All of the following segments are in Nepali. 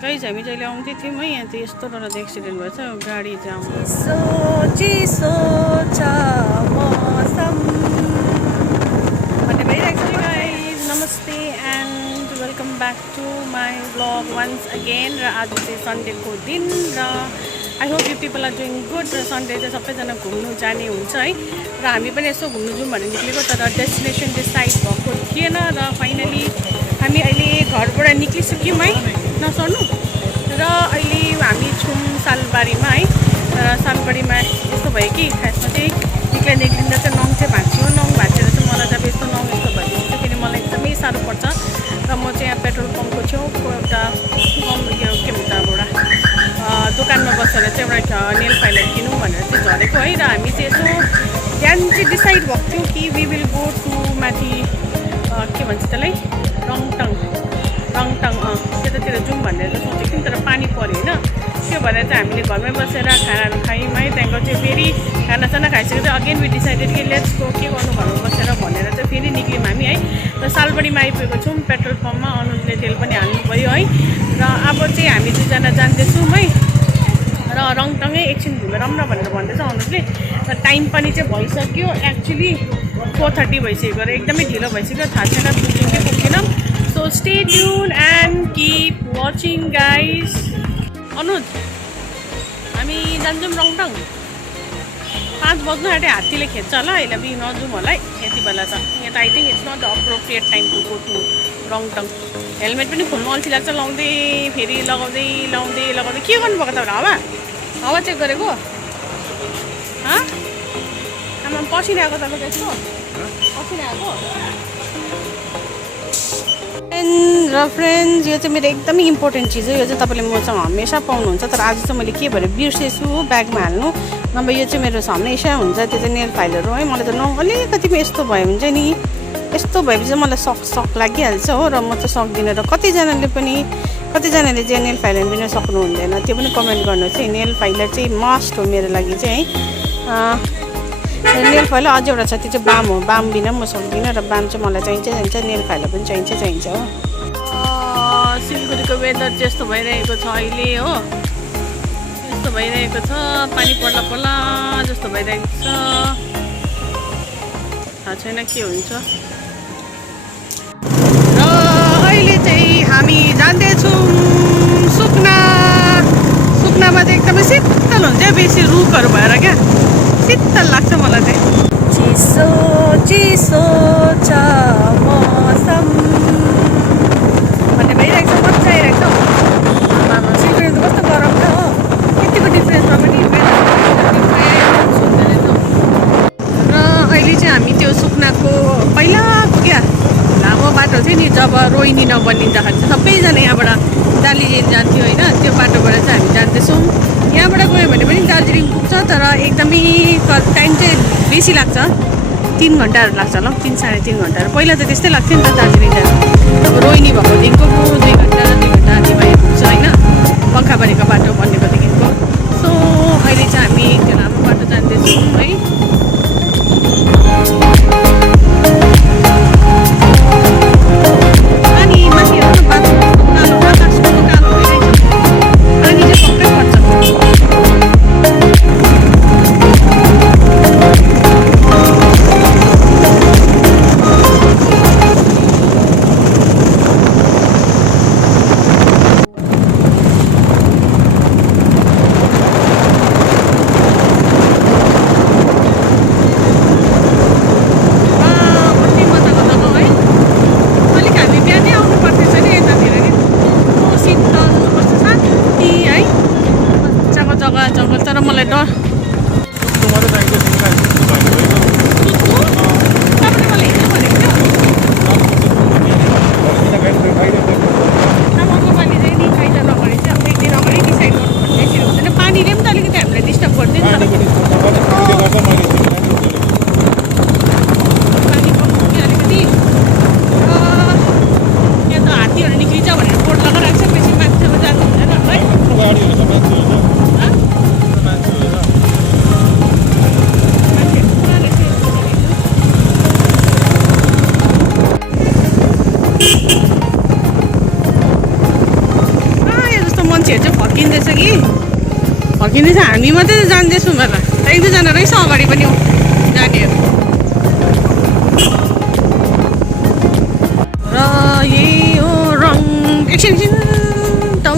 गाइज हामी जहिले आउँदै थियौँ है यहाँ चाहिँ यस्तो डरलाग्दो एक्सिडेन्ट भएछ गाडी जाम चिसो छ मौसम भन्ने भइरहेको छ गाइज नमस्ते and welcome back to my vlog once again र आज चाहिँ सन्डेको दिन र I hope you people are doing good र सन्डे चाहिँ सबैजना घुम्नु जाने हुन्छ है र हामी पनि यसो घुम्नु जाउँ भनेर निक्लेको तर डेस्टिनेसन डिसाइड भएको थिएन र फाइनली हामी अहिले घरबाट निक्लिसक्यौँ है नसर्नु र अहिले हामी छौँ सालबारीमा है र सालबारीमा यस्तो भयो कि खासमा चाहिँ निक्लिँदा चाहिँ नङ चाहिँ भाँच्यो नङ भाँचेर चाहिँ मलाई जब यस्तो नङ यस्तो भइदिन्छ फेरि मलाई एकदमै साह्रो पर्छ र म चाहिँ यहाँ पेट्रोल पम्पको छेउको एउटा के भन्छ अब एउटा दोकानमा बसेर चाहिँ एउटा नेल फाइलर किनौँ भनेर चाहिँ झरेको है र हामी चाहिँ यसो बिहान चाहिँ डिसाइड भएको थियो कि वी विल गो टु माथि के भन्छ त्यसलाई रङटङ त्यतातिर जाउँ भनेर सोचेको थियौँ तर पानी पऱ्यो होइन त्यो भएर चाहिँ हामीले घरमै बसेर खानाहरू खायौँ है त्यहाँको चाहिँ फेरि खानासाना खाइसकेर चाहिँ अगेन वी डिसाइडेड कि लेट्स गो के गर्नु घरमा बसेर भनेर चाहिँ फेरि निक्ल्यौँ हामी है र सालबारीमा आइपुगेको छौँ पेट्रोल पम्पमा अनुजले तेल पनि हाल्नुभयो है र अब चाहिँ हामी दुईजना जाँदैछौँ है र रङटङै एकछिन घुमेर आउँ न भनेर भन्दैछ अनुजले र टाइम पनि चाहिँ भइसक्यो एक्चुली 4:30 भइसक्यो र एकदमै ढिलो भइसक्यो थाहा छैन पुग्छौँ कि पुग्दैनौँ so stay tuned and keep watching guys Anuj हामी जान्छौँ रङटङ 5 बज्नु आँट्यो हात्तीले खेद्छ होला अहिले अब नजाउँ होला है यति बेला त यहाँ त I think it's not the appropriate time to go to Rangtang helmet पनि खोल्नु अल्छी लाग्छ लाउँदै फेरि लगाउँदै के गर्नुभएको त हावा चेक गरेको आमा पसिना आएको तपाईँको यस्तो पसिना आएको र फ्रेन्ड्स यो चाहिँ मेरो एकदमै इम्पोर्टेन्ट चिज हो यो चाहिँ तपाईँले मसँग हमेसा पाउनुहुन्छ तर आज चाहिँ मैले के भएर बिर्सेछु ब्यागमा हाल्नु नभए यो चाहिँ मेरो हमेसा हुन्छ त्यो चाहिँ नेल फाइलहरू है मलाई त अलिकतिमा यस्तो भयो भने चाहिँ नि यस्तो भएपछि चाहिँ मलाई सक लागिहाल्छ हो र म चाहिँ सक्दिनँ र कतिजनाले चाहिँ नेल फाइलर बिना सक्नु हुँदैन त्यो पनि कमेन्ट गर्नुहोस् है नेल फाइलर चाहिँ मस्ट हो मेरो लागि चाहिँ है नेल फाइलर अझै एउटा छ त्यो चाहिँ बाम हो बाम बिना म सक्दिनँ र बाम चाहिँ मलाई चाहिन्छ नेल फाइलर पनि चाहिन्छ हो सिलगढीको वेदर चाहिँ यस्तो भइरहेको छ अहिले हो यस्तो भइरहेको छ पानी पर्ला जस्तो भइरहेको छ थाहा छैन के हुन्छ र अहिले चाहिँ हामी जाँदैछौँ सुकनामा चाहिँ एकदमै शीतल हुन्छ बेसी रुखहरू भएर क्या शीतल लाग्छ मलाई चाहिँ चिसो छ मौसम भन्ने भइरहेको छ मजा आइरहेको छ सिलगढी त कस्तो गरम छ हो यतिको डिफ्रेन्समा पनि र अहिले चाहिँ हामी त्यो सुकनाको पहिलाको क्या लामो बाटो थियो नि जब रोहिणी नबनिँदाखेरि चाहिँ सबैजना यहाँबाट दार्जिलिङ जान्थ्यो होइन त्यो बाटोबाट चाहिँ हामी जाँदैछौँ यहाँबाट गयो भने पनि दार्जिलिङ पुग्छ तर एकदमै टाइम चाहिँ बेसी लाग्छ 3 घन्टाहरू लाग्छ होला 3-3.5 घन्टाहरू पहिला त त्यस्तै लाग्थ्यो नि त दार्जिलिङ जानु अब रोहिणी भएकोदेखिको 2 घन्टा आधी भए पुग्छ होइन पङ्खाबारीको बाटो बनेकोदेखिको सो अहिले चाहिँ हामी त्यो लामो बाटो जाँदैछौँ है अनि माथि हेर्नु बाटो कालो आकाशको कालो भइरहेछ पानी चाहिँ पक्कै पर्छ तर मलाई डर पानीले पनि त अलिकति हामीलाई डिस्टर्ब गर्दैन यहाँ त हात्तीहरू निक्लिन्छ भनेर बोर्ड लगाइरहेको छ बेसी मान्छेमा जानु हुँदैन है मान्छेहरू चाहिँ फर्किँदैछ कि फर्किँदैछ हामी मात्रै जान्दैछौँ होला एक दुईजना रहेछ अगाडि पनि जानेहरू र यही हो रङ एकछिन टङ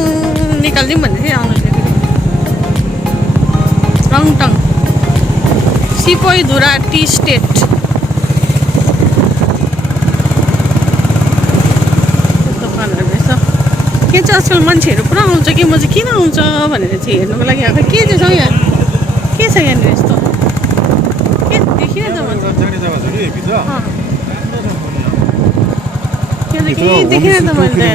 निकालिदिउँ भन्दै थिएँ आउनु रङटङ सिपोइधुरा टी स्टेट दोकानहरू रहेछ के चाहिँ आजकल मान्छेहरू पुरा आउँछ कि म चाहिँ किन आउँछ भनेर चाहिँ हेर्नुको लागि आएको के चाहिँ छ यहाँ के छ यहाँनिर यस्तो के देखिरहेछ केही देखिरहेछ मैले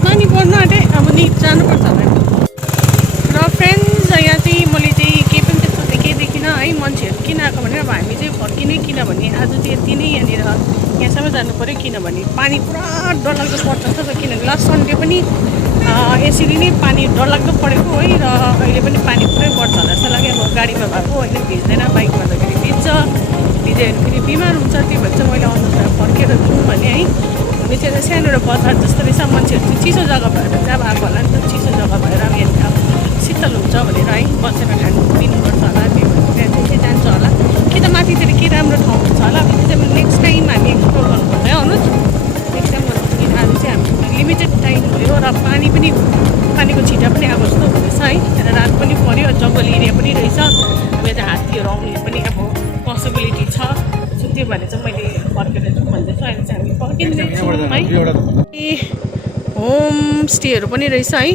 नानी पढ्नु आँटे अब नि जानुपर्छ होला र फ्रेन्ड्स यहाँ चाहिँ मैले चाहिँ केही पनि त्यस्तो केही देखिनँ है मान्छेहरू किन आएको भनेर अब हामी चाहिँ फर्किने किनभने आज चाहिँ यति नै यहाँनिर यहाँसम्म जानु पऱ्यो किनभने पानी पुरा डरलाग्दो पर्छ नि त किनभने लास्ट सन्डे पनि यसरी नै पानी डरलाग्दो परेको है र अहिले पनि पानी पुरै बढ्छ होला जस्तो लाग्यो अब गाडीमा भएको होइन भिज्दैन बाइकमा जाँदाखेरि भिज्छ भिज्यो भने फेरि बिमार हुन्छ त्यही भएर चाहिँ मैले आउनु फर्केर जाउँ भने है हामी चाहिँ सानो र बजार जस्तो रहेछ मान्छेहरू चाहिँ चिसो जग्गा भएर चाहिँ अब आएको होला नि त चिसो जग्गा भएर अब यहाँनिर अब शीतल हुन्छ भनेर है बसेर खानु पिउनुपर्छ होला त्यही भएर त्यहाँ चाहिँ जान्छ होला कि त माथितिर के राम्रो ठाउँ हुन्छ होला भने चाहिँ नेक्स्ट टाइम हामी एक्सप्लोर गर्नुपर्छ है आउनुहोस् नेक्स्ट टाइम गर्नु आज चाहिँ हाम्रो लिमिटेड टाइम भयो र पानीको छिटा पनि आएको जस्तो हुँदैछ है र रात पनि पऱ्यो जङ्गल एरिया पनि रहेछ अब यता हात्तीहरू आउने पनि अब पोसिबिलिटी छ सो त्यो भएर चाहिँ मैले फर्केर जाउँ भन्दैछु अहिले चाहिँ हामी फर्किँदैछौँ है होमस्टेहरू पनि रहेछ है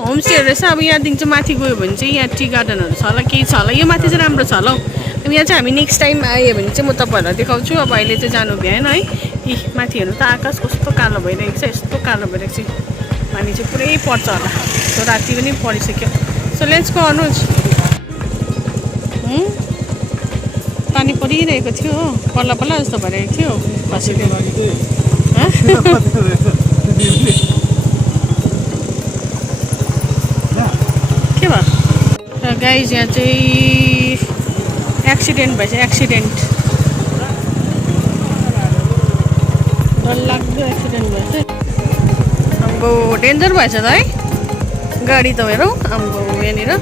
होमस्टेहरू रहेछ अब यहाँदेखि चाहिँ माथि गयो भने चाहिँ यहाँ टी गार्डनहरू छ होला केही छ होला यो माथि चाहिँ राम्रो छ होला हौ अब यहाँ चाहिँ हामी नेक्स्ट टाइम आयो भने चाहिँ म तपाईँहरूलाई देखाउँछु अब अहिले चाहिँ जानु भ्याएन है यी माथि हेर्नु त आकाश कस्तो कालो भइरहेको छ यस्तो कालो भइरहेको छ पानी चाहिँ पुरै पर्छ होला सो राति पनि परिसक्यो सो लेट्स गो अनुज पानी परिरहेको थियो हो पल्ला पल्ला जस्तो भइरहेको थियो खसिदियो के भयो र गाइज यहाँ चाहिँ एक्सिडेन्ट भएछ एक्सिडेन्ट डरलाग्दो एक्सिडेन्ट भएछ आम्बो डेन्जर भएछ त है गाडी त हेरौँ आम्बो यहाँनिर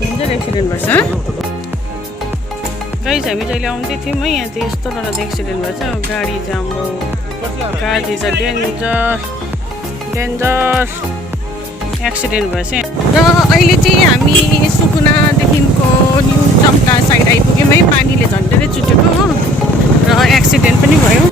डेन्जर एक्सिडेन्ट भएछ गाइज हामी जहिले आउँदै थियौँ है यहाँ चाहिँ यस्तो डरलाग्दो एक्सिडेन्ट भएछ गाडी चाहिँ आम्बो गाडी चाहिँ डेन्जर एक्सिडेन्ट भएछ र अहिले चाहिँ हामी सुकुनादेखिको न्यू टम्टा साइड आइपुग्यौँ है पानीले झन्डै चुटेको हो र एक्सिडेन्ट पनि भयो